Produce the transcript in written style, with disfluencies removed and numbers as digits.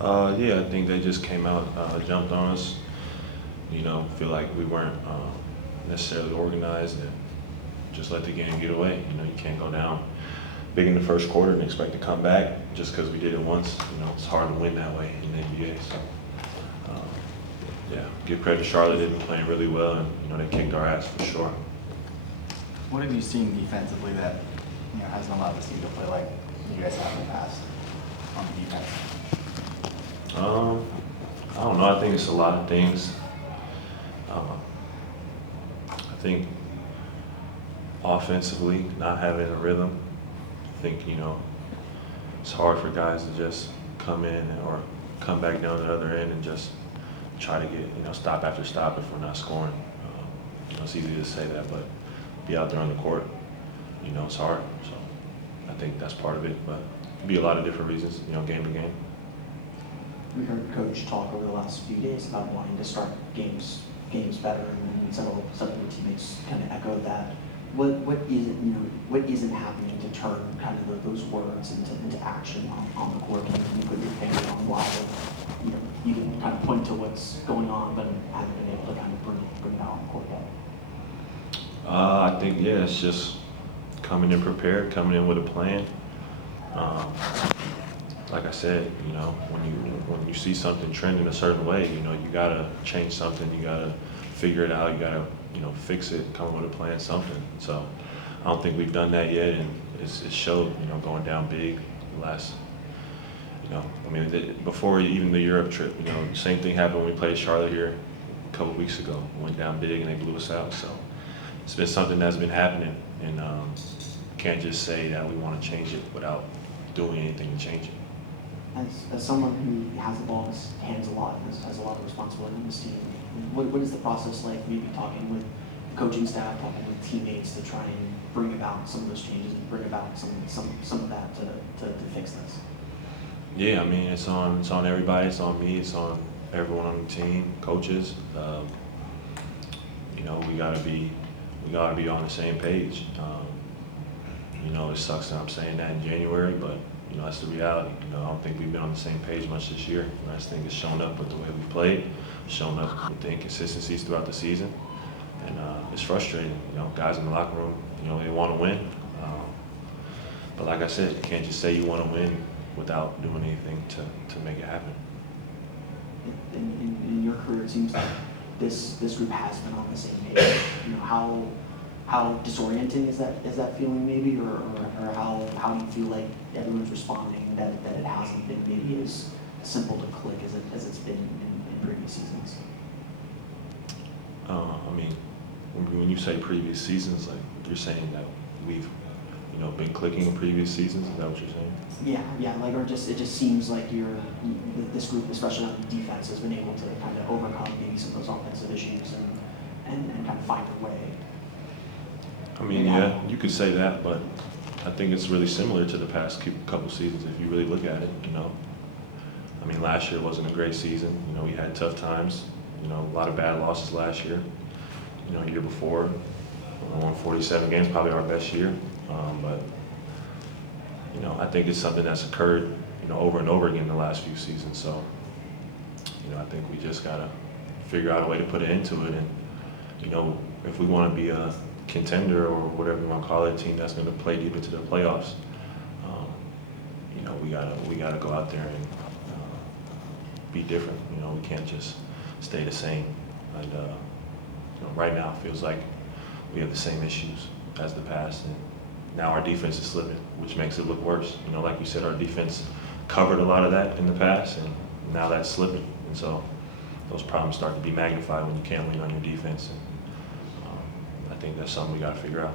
Yeah, I think they just came out, jumped on us. Feel like we weren't necessarily organized and just let the game get away. You can't go down big in the first quarter and expect to come back just because we did it once. It's hard to win that way in the NBA. So, um, yeah, give credit to Charlotte. They've been playing really well, and they kicked our ass for sure. What have you seen defensively that hasn't allowed this team to play like you guys have in the past on the defense? I don't know. I think it's a lot of things. I think offensively, not having a rhythm. I think it's hard for guys to just come in or come back down the other end and just try to get stop after stop if we're not scoring. It's easy to say that, but be out there on the court, it's hard. So I think that's part of it, but it could be a lot of different reasons, game to game. We heard Coach talk over the last few days about wanting to start games better, and several of your teammates kind of echoed that. What isn't happening to turn kind of those words into action on the court? Can you put your finger on why you can kind of point to what's going on, but haven't been able to kind of bring it out on the court yet? I think it's just coming in prepared, coming in with a plan. Like I said, when you see something trending a certain way, you gotta change something, you gotta figure it out, you gotta fix it, come up with a plan, something. So I don't think we've done that yet, and it showed, going down big last. Before even the Europe trip, same thing happened when we played Charlotte here a couple weeks ago. We went down big and they blew us out. So it's been something that's been happening, and can't just say that we want to change it without doing anything to change it. As someone who has the ball in his hands a lot and has a lot of responsibility in this team, what is the process like? Maybe talking with the coaching staff, talking with teammates to try and bring about some of those changes and bring about some of that to fix this. Yeah, it's on everybody. It's on me. It's on everyone on the team, coaches. We gotta be on the same page. It sucks that I'm saying that in January, but that's the reality. I don't think we've been on the same page much this year. I just think it's shown up with the way we played, shown up with the inconsistencies throughout the season, and it's frustrating. Guys in the locker room, they want to win, but like I said, you can't just say you want to win without doing anything to make it happen. In your career, it seems like this group has been on the same page. How disorienting is that feeling maybe, or how do you feel like everyone's responding that it hasn't been maybe as simple to click as it's been in previous seasons? When you say previous seasons, like you're saying that we've been clicking in previous seasons. Is that what you're saying? Yeah, like or just it just seems like this group, especially on defense, has been able to kind of overcome maybe some of those offensive issues and kind of find their way. Yeah, you could say that, but I think it's really similar to the past couple seasons if you really look at it. Last year wasn't a great season. We had tough times. A lot of bad losses last year. Year before, we won 47 games, probably our best year. But I think it's something that's occurred, over and over again in the last few seasons. So, I think we just gotta figure out a way to put an end to it. And if we want to be a contender or whatever you want to call it, a team that's going to play deep into the playoffs, we gotta go out there and be different. We can't just stay the same. And right now it feels like we have the same issues as the past, and now our defense is slipping, which makes it look worse. Like you said, our defense covered a lot of that in the past, and now that's slipping. And so those problems start to be magnified when you can't lean on your defense. And I think that's something we got to figure out.